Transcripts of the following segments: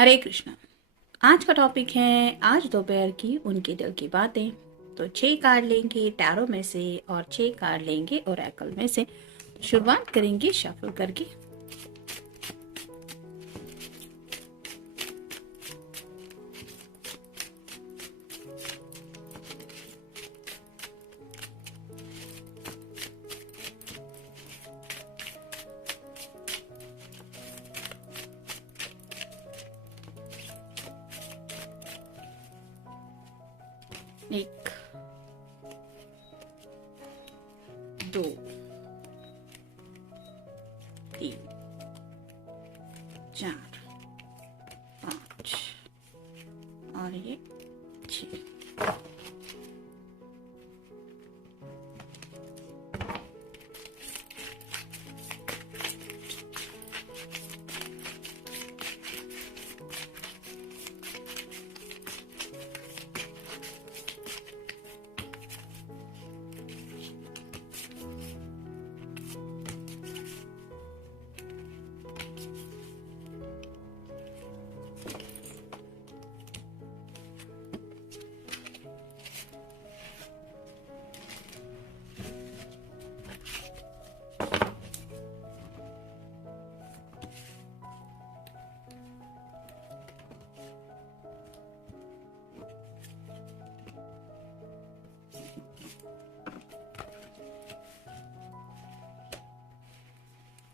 हरे कृष्णा। आज का टॉपिक है आज दोपहर की उनके दिल की बातें। तो 6 कार्ड लेंगे टैरो में से और 6 कार्ड लेंगे ओरेकल में से। शुरुआत करेंगे शफल करके। एक, दो, तीन, चार, पाँच और ये 6।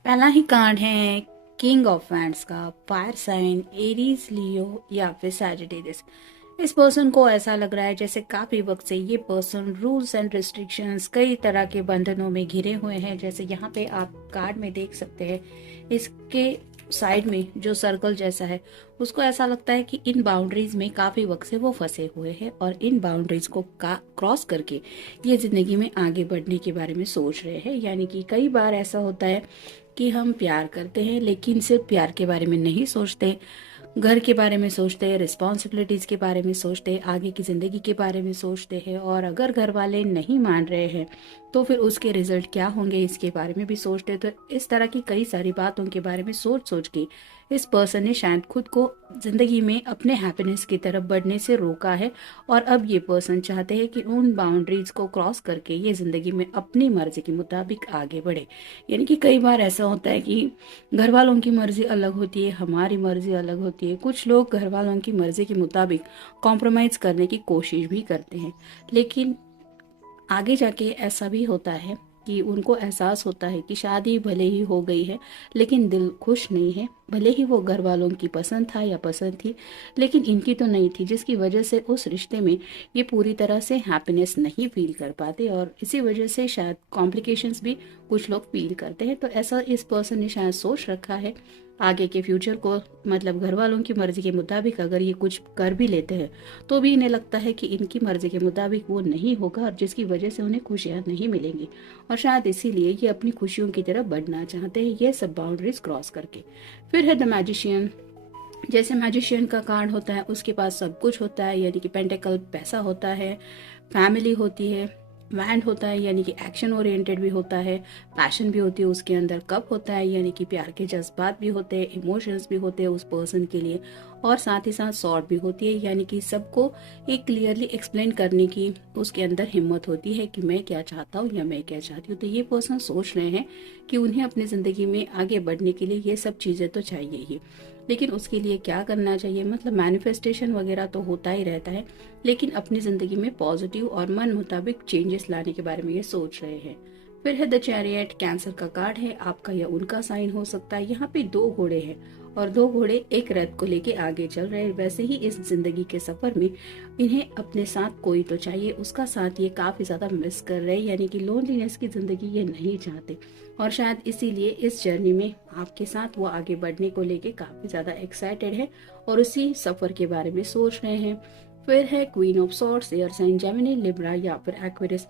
पहला ही कार्ड है किंग ऑफ वैंड्स का। फायर साइन एरीज, लियो या फिर सैजिटेरियस। इस पर्सन को ऐसा लग रहा है जैसे काफी वक्त से ये पर्सन रूल्स एंड रिस्ट्रिक्शंस, कई तरह के बंधनों में घिरे हुए हैं। जैसे यहाँ पे आप कार्ड में देख सकते हैं, इसके साइड में जो सर्कल जैसा है, उसको ऐसा लगता है कि इन बाउंड्रीज में काफी वक्त से वो फंसे हुए हैं और इन बाउंड्रीज को क्रॉस करके ये जिंदगी में आगे बढ़ने के बारे में सोच रहे हैं। यानी कि कई बार ऐसा होता है कि हम प्यार करते हैं लेकिन सिर्फ प्यार के बारे में नहीं सोचते, घर के बारे में सोचते हैं, रिस्पॉन्सिबिलिटीज के बारे में सोचते हैं, आगे की जिंदगी के बारे में सोचते हैं। और अगर घर वाले नहीं मान रहे हैं तो फिर उसके रिजल्ट क्या होंगे इसके बारे में भी सोचते हैं। तो इस तरह की कई सारी बातों के बारे में सोच सोच के इस पर्सन ने शायद खुद को जिंदगी में अपने हैप्पीनेस की तरफ बढ़ने से रोका है। और अब ये पर्सन चाहते हैं कि उन बाउंड्रीज को क्रॉस करके ये जिंदगी में अपनी मर्जी के मुताबिक आगे बढ़े। यानी कि कई बार ऐसा होता है कि घर वालों की मर्जी अलग होती है, हमारी मर्जी अलग होती है। कुछ लोग घर वालों की मर्जी के मुताबिक कॉम्प्रोमाइज करने की कोशिश भी करते हैं, लेकिन आगे जाके ऐसा भी होता है कि उनको एहसास होता है कि शादी भले ही हो गई है लेकिन दिल खुश नहीं है। भले ही वो घर वालों की पसंद था या पसंद थी, लेकिन इनकी तो नहीं थी, जिसकी वजह से उस रिश्ते में ये पूरी तरह से हैप्पीनेस नहीं फील कर पाते और इसी वजह से शायद कॉम्प्लिकेशंस भी कुछ लोग फील करते हैं। तो ऐसा इस पर्सन ने शायद सोच रखा है आगे के फ्यूचर को, मतलब घर वालों की मर्जी के मुताबिक अगर ये कुछ कर भी लेते हैं तो भी इन्हें लगता है कि इनकी मर्जी के मुताबिक वो नहीं होगा और जिसकी वजह से उन्हें खुशियां नहीं मिलेंगी। और शायद इसीलिए ये अपनी खुशियों की तरफ बढ़ना चाहते हैं, ये सब बाउंड्रीज क्रॉस करके। फिर है द मैजिशियन। जैसे मैजिशियन का कार्ड होता है, उसके पास सब कुछ होता है, यानी कि पेंटिकल पैसा होता है, फैमिली होती है, वैंड होता है यानी कि एक्शन ओरिएंटेड भी होता है, पैशन भी होती है उसके अंदर, कप होता है यानी कि प्यार के जज्बात भी होते हैं, इमोशंस भी होते हैं उस पर्सन के लिए, और साथ ही साथ सॉर्ड भी होती है यानी कि सबको एक क्लियरली एक्सप्लेन करने की उसके अंदर हिम्मत होती है कि मैं क्या चाहता हूँ या मैं क्या चाहती हूँ। तो ये पर्सन सोच रहे हैं कि उन्हें अपनी जिंदगी में आगे बढ़ने के लिए ये सब चीजें तो चाहिए ही, लेकिन उसके लिए क्या करना चाहिए, मतलब मैनिफेस्टेशन वगैरह तो होता ही रहता है, लेकिन अपनी जिंदगी में पॉजिटिव और मन मुताबिक चेंजेस लाने के बारे में ये सोच रहे हैं। फिर है द चैरियट। कैंसर का कार्ड है, आपका या उनका साइन हो सकता है। यहाँ पे 2 घोड़े हैं और 2 घोड़े एक रथ को लेके आगे चल रहे हैं। वैसे ही इस जिंदगी के सफर में इन्हें अपने साथ कोई तो चाहिए, उसका साथ ये काफी ज्यादा मिस कर रहे हैं, यानी कि लोनलीनेस की जिंदगी ये नहीं चाहते और शायद इसीलिए इस जर्नी में आपके साथ वो आगे बढ़ने को लेके काफी ज्यादा एक्साइटेड है और उसी सफर के बारे में सोच रहे हैं। फिर है queen of swords, air sign Gemini, Libra या फिर एक्वेरियस।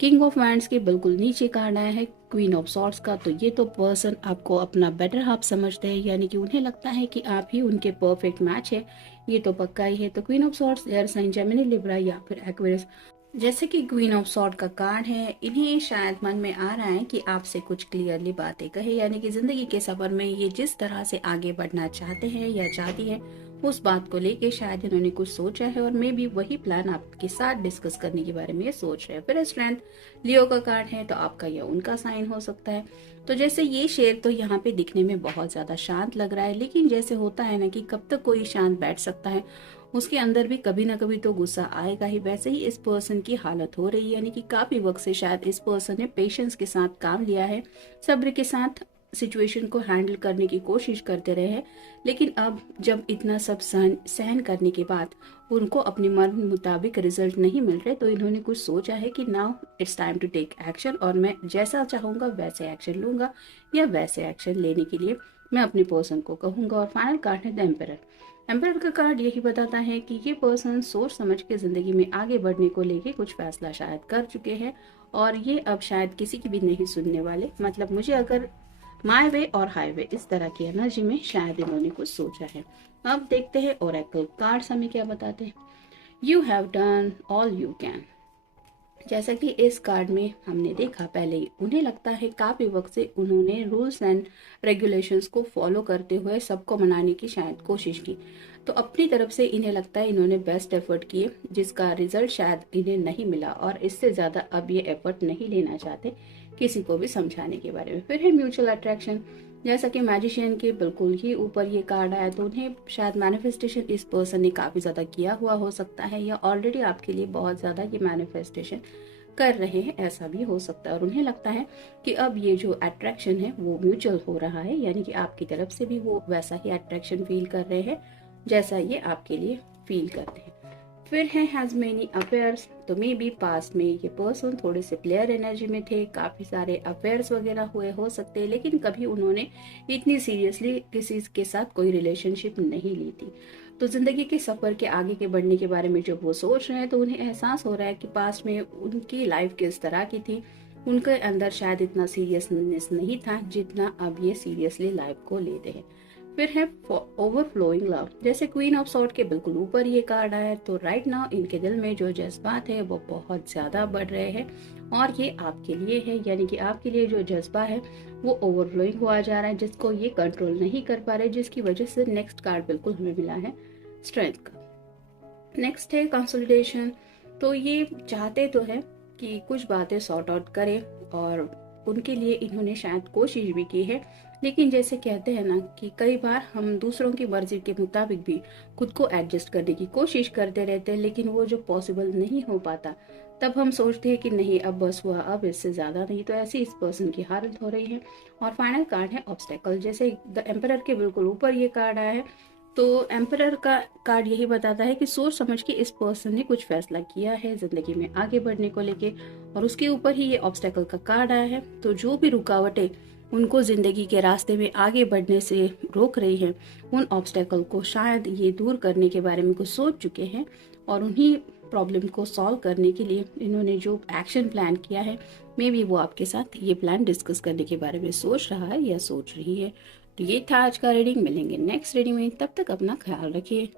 किंग ऑफ वैंड्स के बिल्कुल नीचे कार्ड आया है क्वीन ऑफ सॉर्ड्स का। तो ये तो पर्सन आपको अपना बेटर हाफ समझते हैं, यानी कि उन्हें लगता है कि आप ही उनके परफेक्ट मैच है, ये तो पक्का ही है। तो queen of swords, air sign Gemini, Libra या फिर एक्वेरियस। जैसे कि क्वीन ऑफ सॉर्ड का कार्ड है, इन्हें शायद मन में आ रहा है कि आपसे कुछ क्लियरली बातें कहे, यानी कि जिंदगी के सफर में ये जिस तरह से आगे बढ़ना चाहते हैं या चाहती है उस बात को लेके शायद इन्होंने कुछ सोचा है और मे बी वही प्लान आपके साथ डिस्कस करने के बारे में ये सोच रहे हैं। फिर स्ट्रेंथ, लियो का कार्ड है तो आपका या उनका साइन हो सकता है। तो जैसे ये शेर तो यहाँ पे दिखने में बहुत ज्यादा शांत लग रहा है, लेकिन जैसे होता है ना कि कब तक कोई शांत बैठ सकता है, उसके अंदर भी कभी ना कभी तो गुस्सा आएगा ही। वैसे ही इस पर्सन की हालत हो रही है, यानी कि काफी वक्त से शायद इस पर्सन ने पेशेंस के साथ काम लिया है, सब्र के साथ सिचुएशन को हैंडल करने की कोशिश करते रहे हैं। लेकिन अब जब इतना सब सहन करने के बाद उनको अपने मन मुताबिक रिजल्ट नहीं मिल रहे, तो इन्होंने कुछ सोचा है कि now it's time to take action, और मैं जैसा चाहूंगा वैसे एक्शन लूंगा, या वैसे एक्शन लेने के लिए मैं अपने पर्सन को कहूंगा। और फाइनल कार्ड है द एम्परर। एम्परर का कार्ड यही बताता है कि ये पर्सन सोच समझ के जिंदगी में आगे बढ़ने को लेके कुछ फैसला शायद कर चुके हैं, और ये अब शायद किसी की भी नहीं सुनने वाले। मतलब मुझे अगर माय वे और हाईवे इस तरह की एनर्जी में शायद इन्होंने कुछ सोचा है। अब देखते हैं ओरेकल कार्ड्स हमें क्या बताते हैं। You have done all you can. जैसा कि इस कार्ड में हमने देखा पहले ही, उन्हें लगता है काफी वक्त से उन्होंने रूल्स एंड रेगुलेशंस को फॉलो करते हुए सबको मनाने की शायद कोशिश की। तो अपनी तरफ से इन्हें लगता है इन्होंने बेस्ट एफर्ट किए, जिसका रिजल्ट शायद इन्हें नहीं मिला, और इससे ज्यादा अब ये एफर्ट नहीं लेना चाहते किसी को भी समझाने के बारे में। फिर है म्यूचुअल अट्रैक्शन। जैसा कि मैजिशियन के बिल्कुल ही ऊपर ये कार्ड आया, तो उन्हें शायद मैनिफेस्टेशन इस पर्सन ने काफी ज्यादा किया हुआ हो सकता है, या ऑलरेडी आपके लिए बहुत ज्यादा ये मैनिफेस्टेशन कर रहे हैं, ऐसा भी हो सकता है। और उन्हें लगता है कि अब ये जो अट्रैक्शन है वो म्यूचुअल हो रहा है, यानी कि आपकी तरफ से भी वो वैसा ही अट्रैक्शन फील कर रहे हैं जैसा ये आपके लिए फील करते हैं। फिर है हैज मेनी अफेयर्स। तो मे बी पास्ट में ये पर्सन थोड़े से प्लेयर एनर्जी में थे, काफी सारे अफेयर्स वगैरह हुए हो सकते हैं, लेकिन कभी उन्होंने इतनी सीरियसली किसी के साथ कोई रिलेशनशिप नहीं ली थी। तो जिंदगी के सफर के आगे के बढ़ने के बारे में जब वो सोच रहे हैं, तो उन्हें एहसास हो रहा है कि पास्ट में उनकी लाइफ किस तरह की थी, उनके अंदर शायद इतना सीरियसनेस नहीं था जितना अब ये सीरियसली लाइफ को लेते हैं। फिर है ओवरफ्लोइंग लव। जैसे क्वीन ऑफ सॉर्ड के बिल्कुल ऊपर ये कार्ड आया है, तो राइट नाउ इनके दिल में जो जज्बात है वो बहुत ज्यादा बढ़ रहे हैं, और ये आपके लिए है, यानी कि आपके लिए जो जज्बा है वो ओवरफ्लोइंग हुआ जा रहा है, जिसको ये कंट्रोल नहीं कर पा रहे, जिसकी वजह से नेक्स्ट कार्ड बिल्कुल हमें मिला है स्ट्रेंथ का। नेक्स्ट है कंसोलिडेशन। तो ये चाहते तो है कि कुछ बातें सॉर्ट आउट करें, और उनके लिए इन्होंने शायद कोशिश भी की है, लेकिन जैसे कहते हैं ना कि कई बार हम दूसरों की मर्जी के मुताबिक भी खुद को एडजस्ट करने की कोशिश करते रहते हैं, लेकिन वो जो पॉसिबल नहीं हो पाता, तब हम सोचते हैं कि नहीं अब बस हुआ, अब इससे ज्यादा नहीं। तो ऐसी इस पर्सन की हालत हो रही है। और फाइनल कार्ड है ऑब्स्टेकल। जैसे द एम्परर के बिल्कुल ऊपर ये कार्ड आया है, तो एम्परर का कार्ड यही बताता है कि सोच समझ के इस पर्सन ने कुछ फैसला किया है जिंदगी में आगे बढ़ने को लेके, और उसके ऊपर ही ये ऑब्स्टेकल का कार्ड आया है। तो जो भी रुकावटें उनको जिंदगी के रास्ते में आगे बढ़ने से रोक रही है, उन ऑब्स्टेकल को शायद ये दूर करने के बारे में कुछ सोच चुके हैं, और उन्हीं प्रॉब्लम को सॉल्व करने के लिए इन्होंने जो एक्शन प्लान किया है, मे बी वो आपके साथ ये प्लान डिस्कस करने के बारे में सोच रहा है या सोच रही है। तो ये था आज का रीडिंग। मिलेंगे नेक्स्ट रीडिंग में, तब तक अपना ख्याल रखिए।